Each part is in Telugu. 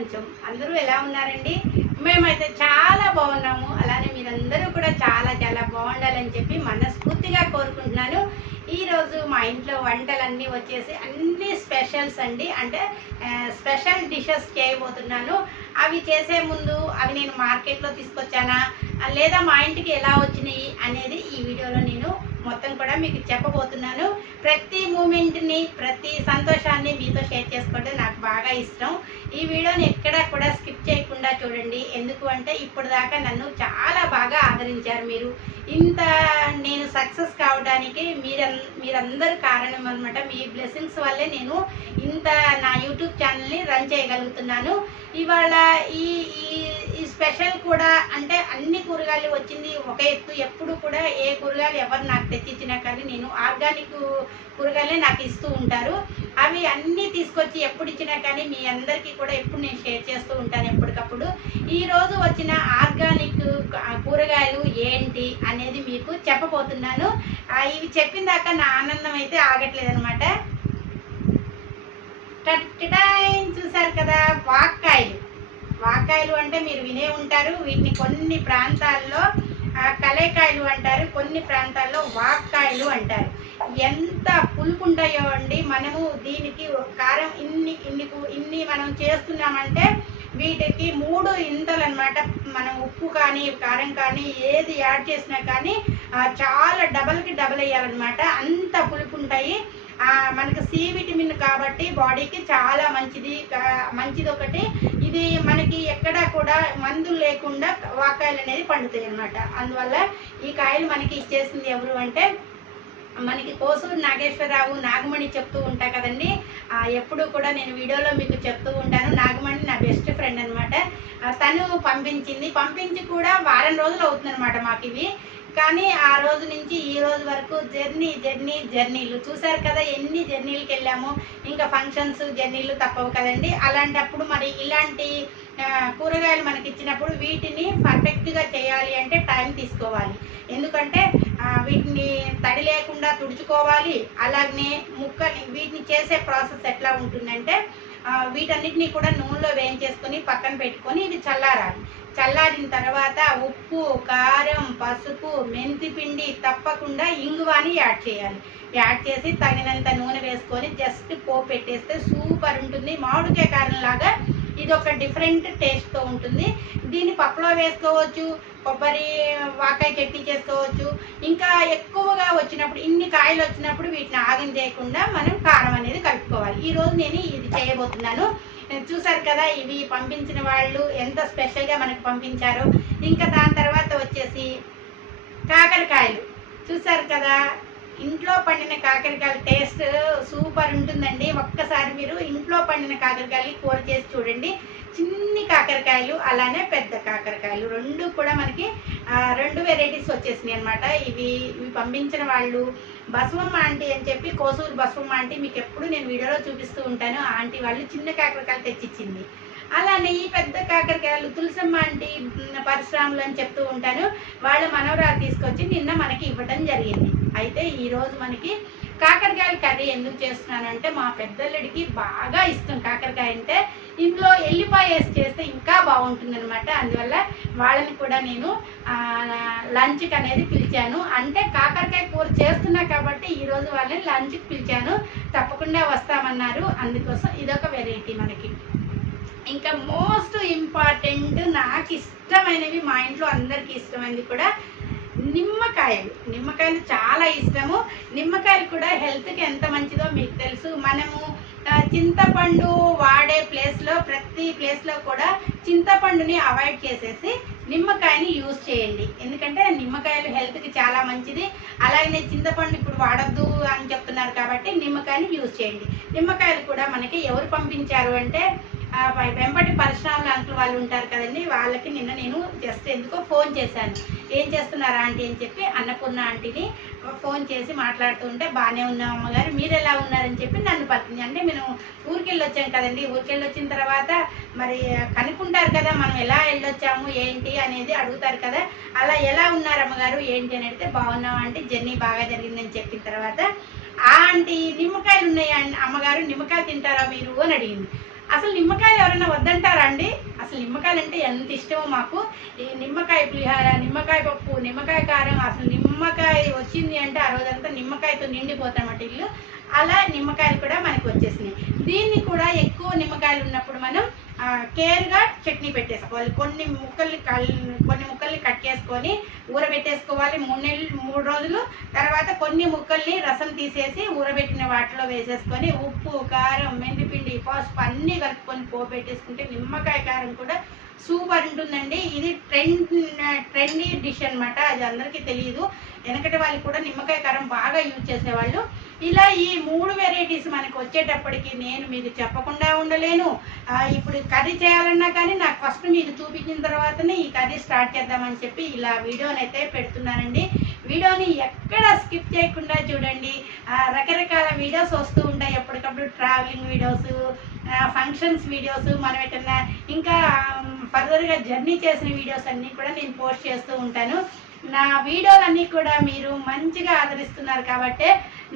ప్రపంచం. అందరూ ఎలా ఉన్నారండి? మేమైతే చాలా బాగున్నాము. అలానే మీరందరూ కూడా చాలా చాలా బాగుండాలని చెప్పి మనస్ఫూర్తిగా కోరుకుంటున్నాను. ఈరోజు మా ఇంట్లో వంటలన్నీ వచ్చేసి అన్ని స్పెషల్స్ అండి. అంటే స్పెషల్ డిషెస్ చేయబోతున్నాను. అవి చేసే ముందు అవి నేను మార్కెట్లో తీసుకొచ్చానా లేదా మా ఇంటికి ఎలా వచ్చినాయి అనేది ఈ వీడియోలో నేను మొత్తం కూడా మీకు చెప్పబోతున్నాను. ప్రతి మూమెంట్ని, ప్రతి సంతోషాన్ని మీతో షేర్ చేసుకోవడం నాకు బాగా ఇష్టం. ఈ వీడియోని ఎక్కడా కూడా స్కిప్ చేయకుండా చూడండి. ఎందుకు అంటే ఇప్పుడు దాకా నన్ను చాలా బాగా ఆదరించారు మీరు. ఇంత నేను సక్సెస్ కావడానికి మీరందరూ కారణం అనమాట. మీ బ్లెస్సింగ్స్ వల్లే నేను ఇంత నా యూట్యూబ్ ఛానల్ని రన్ చేయగలుగుతున్నాను. ఇవాళ ఈ ఈ స్పెషల్ కూడా అంటే అన్ని కూరగాయలు వచ్చింది ఒక ఎత్తు. ఎప్పుడు కూడా ఏ కూరగాయలు ఎవరు నాకు తెచ్చిచ్చినా కానీ నేను ఆర్గానిక్ కూరగాయలే నాకు ఇస్తూ ఉంటారు. అవి అన్నీ తీసుకొచ్చి ఎప్పుడు ఇచ్చినా కానీ మీ అందరికీ కూడా ఎప్పుడు నేను షేర్ చేస్తూ ఉంటాను ఎప్పటికప్పుడు. ఈరోజు వచ్చిన ఆర్గానిక్ కూరగాయలు ఏంటి అనేది మీకు చెప్పబోతున్నాను. ఇవి చెప్పిన దాకా నా ఆనందం అయితే ఆగట్లేదు అనమాట. చూసారు కదా, వాక్కాయలు అంటే మీరు వినే ఉంటారు. వీటిని కొన్ని ప్రాంతాల్లో కలేకాయలు అంటారు, కొన్ని ప్రాంతాల్లో వాక్కాయలు అంటారు. ఎంత పులుపు ఉంటాయో అండి. మనము దీనికి కారం ఇన్ని మనం చేస్తున్నామంటే వీటికి 3 ఇంతలు అనమాట. మనం ఉప్పు కానీ కారం కానీ ఏది యాడ్ చేసినా కానీ చాలా డబల్కి డబల్ వేయాలన్నమాట. అంత పులుపు ఉంటాయి. మనకు సి విటమిన్ కాబట్టి బాడీకి చాలా మంచిది ఒకటి. ఇది మనకి ఎక్కడా కూడా మందులు లేకుండా వాకాయలు అనేది పండుతాయి అనమాట. అందువల్ల ఈ కాయలు మనకి ఇచ్చేసింది ఎవరు అంటే మనకి కోసూరు నాగేశ్వరరావు, నాగమణి చెప్తూ ఉంటా కదండి. ఎప్పుడు కూడా నేను వీడియోలో మీకు చెప్తూ ఉంటాను. నాగమణి నా బెస్ట్ ఫ్రెండ్ అనమాట. తను పంపించి కూడా వారం రోజులు అవుతుంది అనమాట మాకు ఇవి. కానీ ఆ రోజు నుంచి ఈ రోజు వరకు జర్నీలు చూసారు కదా, ఎన్ని జర్నీలకు వెళ్ళాము. ఇంకా ఫంక్షన్స్ జర్నీలు తప్పవు కదండి. అలాంటప్పుడు మరి ఇలాంటి కూరగాయలు మనకి ఇచ్చినప్పుడు వీటిని పర్ఫెక్ట్గా చేయాలి అంటే టైం తీసుకోవాలి. ఎందుకంటే వీటిని తడి లేకుండా తుడుచుకోవాలి. అలాగనే వీటిని చేసే ప్రాసెస్ ఎట్లా ఉంటుందంటే వీటన్నిటినీ కూడా నూనెలో వేయించేసుకొని పక్కన పెట్టుకొని ఇది చల్లారిన తర్వాత ఉప్పు, కారం, పసుపు, మెంతి పిండి, తప్పకుండా ఇంగువాని యాడ్ చేసి తగినంత నూనె వేసుకొని జస్ట్ పోపు పెట్టేస్తే సూపర్ ఉంటుంది. మామిడికాయ కారం లాగా ఇది ఒక డిఫరెంట్ టేస్ట్తో ఉంటుంది. దీన్ని పప్పులో వేసుకోవచ్చు, కొబ్బరి వాకాయ చట్నీ చేసుకోవచ్చు. ఇంకా ఎక్కువగా వచ్చినప్పుడు, ఇన్ని కాయలు వచ్చినప్పుడు వీటిని ఆగం చేయకుండా మనం కారం అనేది కలుపుకోవాలి. ఈరోజు నేను ఇది చేయబోతున్నాను. చూసారు కదా, ఇవి పంపించిన వాళ్ళు ఎంత స్పెషల్గా మనకు పంపించారో. ఇంకా దాని తర్వాత వచ్చేసి కాకరకాయలు చూసారు కదా. ఇంట్లో పండిన కాకరకాయలు టేస్ట్ సూపర్ ఉంటుందండి. ఒక్కసారి మీరు ఇంట్లో పండిన కాకరకాయలు కూర చేసి చూడండి. చిన్ని కాకరకాయలు అలానే పెద్ద కాకరకాయలు రెండు కూడా మనకి 2 వెరైటీస్ వచ్చేసినాయి అనమాట. ఇవి పంపించిన వాళ్ళు బసవమ్మ ఆంటీ అని చెప్పి, కోసూరు బసవమ్మ ఆంటీ, మీకు ఎప్పుడు నేను వీడియోలో చూపిస్తూ ఉంటాను. ఆంటీ వాళ్ళు చిన్న కాకరకాయలు తెచ్చిచ్చింది. అలానే ఈ పెద్ద కాకరకాయలు తులసమ్మ ఆంటీ, పరశురాములు అని చెప్తూ ఉంటాను, వాళ్ళ మనవరాలు తీసుకొచ్చి నిన్న మనకి ఇవ్వడం జరిగింది. అయితే ఈరోజు మనకి కాకరకాయల కర్రీ ఎందుకు చేస్తున్నానంటే మా పెద్దల్లుడికి బాగా ఇష్టం కాకరకాయ అంటే. ఇందులో ఎల్లిపాయ వేసి చేస్తే ఇంకా బాగుంటుంది అనమాట. అందువల్ల వాళ్ళని కూడా నేను లంచ్కి అనేది పిలిచాను. అంటే కాకరకాయ కూర చేస్తున్నా కాబట్టి ఈరోజు వాళ్ళని లంచ్కి పిలిచాను. తప్పకుండా వస్తామన్నారు. అందుకోసం ఇదొక వెరైటీ మనకి. ఇంకా మోస్ట్ ఇంపార్టెంట్ నాకు ఇష్టమైనవి, మా ఇంట్లో అందరికీ ఇష్టమైనది కూడా నిమ్మకాయలు చాలా ఇష్టము. నిమ్మకాయలు కూడా హెల్త్కి ఎంత మంచిదో మీకు తెలుసు. మనము చింతపండు వాడే ప్రతి ప్లేస్లో కూడా చింతపండుని అవాయిడ్ చేసేసి నిమ్మకాయని యూజ్ చేయండి. ఎందుకంటే నిమ్మకాయలు హెల్త్కి చాలా మంచిది. అలాగనే చింతపండు ఇప్పుడు వాడద్దు అని చెప్తున్నారు కాబట్టి నిమ్మకాయని యూజ్ చేయండి. నిమ్మకాయలు కూడా మనకి ఎవరు పంపించారు అంటే వెంపటి పరశురాములు అంకుల్ వాళ్ళు ఉంటారు కదండి. వాళ్ళకి నిన్న నేను జస్ట్ ఎందుకో ఫోన్ చేశాను. ఏం చేస్తున్నారా ఆంటీ అని చెప్పి అన్నపూర్ణ ఆంటీని ఫోన్ చేసి మాట్లాడుతుంటే, బాగానే ఉన్నాం అమ్మగారు, మీరు ఎలా ఉన్నారని చెప్పి నన్ను పలికింది. అంటే మేము ఊరికెళ్ళి వచ్చాం కదండి. ఊరికెళ్ళి వచ్చిన తర్వాత మరి కనుక్కుంటారు కదా మనం ఎలా వెళ్ళొచ్చాము ఏంటి అనేది అడుగుతారు కదా. అలా ఎలా ఉన్నారు అమ్మగారు ఏంటి అని అడిగితే బాగున్నాం అంటే జర్నీ బాగా జరిగిందని చెప్పిన తర్వాత ఆంటీ నిమ్మకాయలు ఉన్నాయి అమ్మగారు, నిమ్మకాయలు తింటారా మీరు అని అడిగింది. అసలు నిమ్మకాయలు ఎవరైనా వద్దంటారా అండి? అసలు నిమ్మకాయలు అంటే ఎంత ఇష్టమో మాకు. ఈ నిమ్మకాయ పులిహార, నిమ్మకాయ పప్పు, నిమ్మకాయ కారం, అసలు నిమ్మకాయ వచ్చింది అంటే ఆ రోజంతా నిమ్మకాయతో నిండిపోతామట ఇల్లు. అలా నిమ్మకాయలు కూడా మనకు వచ్చేసినాయి. దీన్ని కూడా ఎక్కువ నిమ్మకాయలు ఉన్నప్పుడు మనం కేర్గా చట్నీ పెట్టేసుకోవాలి. కొన్ని ముక్కల్ని కట్ చేసుకొని ఊరబెట్టేసుకోవాలి 3 రోజులు. తర్వాత కొన్ని ముక్కల్ని రసం తీసేసి ఊరబెట్టిన వాటిలో వేసేసుకొని ఉప్పు, కారం, మెంతిపిండి, పసుపు అన్నీ కలుపుకొని పోపెట్టేసుకుంటే నిమ్మకాయ కారం కూడా సూపర్ ఉంటుందండి. ఇది ట్రెండీ డిష్ అనమాట. అది అందరికీ తెలియదు. వెనకటి వాళ్ళు కూడా నిమ్మకాయ కారం బాగా యూజ్ చేసేవాళ్ళు. ఇలా ఈ 3 వెరైటీస్ మనకు వచ్చేటప్పటికి నేను మీకు చెప్పకుండా ఉండలేను. ఇప్పుడు కర్రీ చేయాలన్నా కానీ నాకు ఫస్ట్ మీకు చూపించిన తర్వాతనే ఈ కర్రీ స్టార్ట్ చేద్దామని చెప్పి ఇలా వీడియోని అయితే పెడుతున్నానండి. వీడియోని ఎక్కడ స్కిప్ చేయకుండా చూడండి. రకరకాల వీడియోస్ వస్తూ ఉంటాయి ఎప్పటికప్పుడు. ట్రావెలింగ్ వీడియోస్, ఫంక్షన్స్ వీడియోస్, మనం ఎటన్నా ఇంకా ఫర్దర్గా జర్నీ చేసిన వీడియోస్ అన్నీ కూడా నేను పోస్ట్ చేస్తూ ఉంటాను. నా వీడియోలన్నీ కూడా మీరు మంచిగా ఆదరిస్తున్నారు కాబట్టి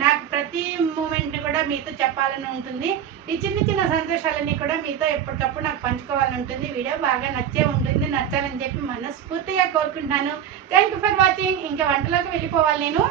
నాకు ప్రతి మూమెంట్ కూడా మీతో చెప్పాలని ఉంటుంది. ఈ చిన్న చిన్న సంతోషాలన్నీ కూడా మీతో ఎప్పటికప్పుడు నాకు పంచుకోవాలని ఉంటుంది. వీడియో బాగా నచ్చే ఉంటుంది, నచ్చాలని చెప్పి మనస్ఫూర్తిగా కోరుకుంటున్నాను. Thank you for watching. ఇంకా వంటలోకి వెళ్ళిపోవాలి నేను.